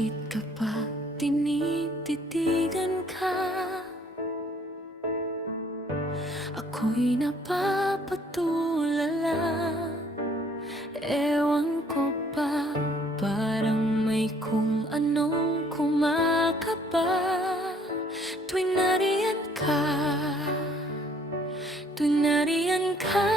Bakit kapag tinititigan ka, ako'y napapatulala? Ewan ko ba, parang may kung anong kumakaba tuwing nariyan ka, tuwing nariyan ka,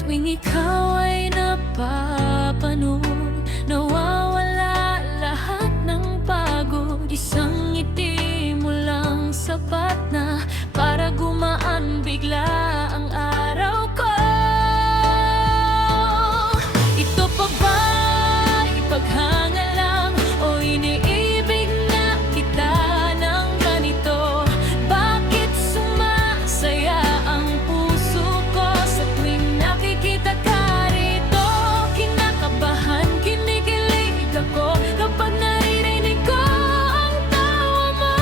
tuwing ikaw ay napapanood. Nawawala lahat ng pagod. Isang ngiti mo lang sapat na para gumaan bigla ang araw ko. Ito pa ba ipaghanga lang o iniibig na kita ng ganito? Bakit sumasaya ang puso ko sa tuwing nakikita ka? Kapag naririnig ko ang tawa mo,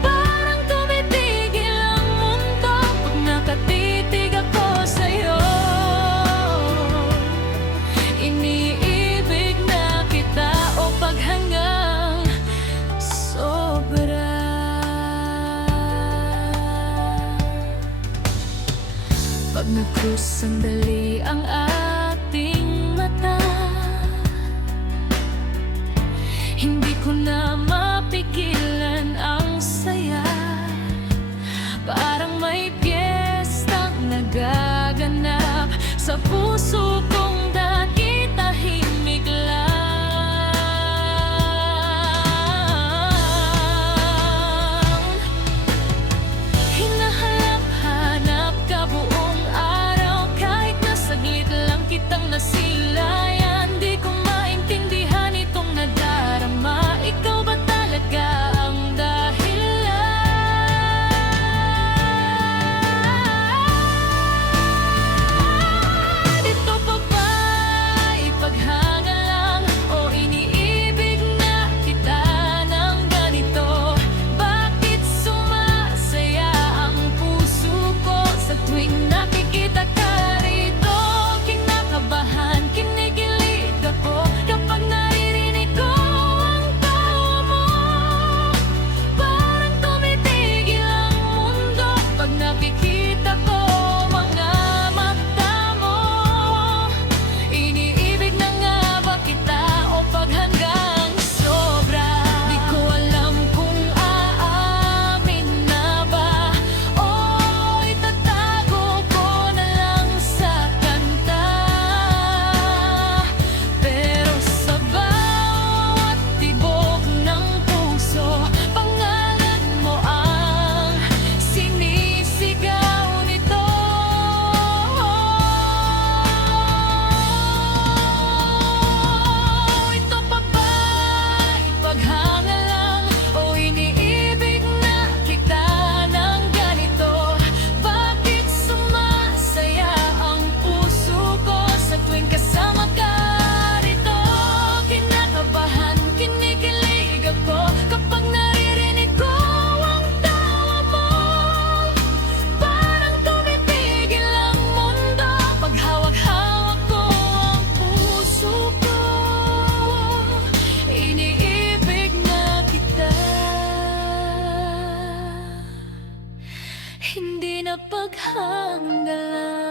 parang tumitigil ang mundo. Pag nakatitig ako sa'yo, iniibig na kita o paghanggang sobra. Pag nag-cruise sandali ang ating mata, hindi ko na mapigilan ang saya. Parang may piyestang nagaganap sa puso kong dati tahimik lang. Hinahanap-hanap ka buong araw, kahit na saglit lang kitang nasilayan. Di ko maintindihan itong nadarama. Ikaw ba talaga ang dahilan? Dito pa ba ipaghanga lang o iniibig na kita ng ganito? Bakit sumasaya ang puso ko sa tuwing nakikita ka rito? Kinakabahan, kinikilig ako kapag naririnig ko ang tawa mo. Parang tumitigil ang mundo pag nakikita ko mga mata mo. Iniibig na nga ba kita o paghanggang sobra? Di ko alam kung aamin na ba o itatago ko na lang sa kanta. Pero sa bawat tibok ng puso, pangalan mo ang sinisigaw nito. Ito pa ba ipaghanga lang o iniibig na kita ng ganito? Bakit sumasaya ang puso ko sa tuwing kasama ka rito? Kinakabahan, kinikilig ako kapag naririnig ko ang tawa mo. Parang tumitigil ang mundo pag hawak-hawak ko ang puso ko. Iniibig na kita, hindi na paghanga lang.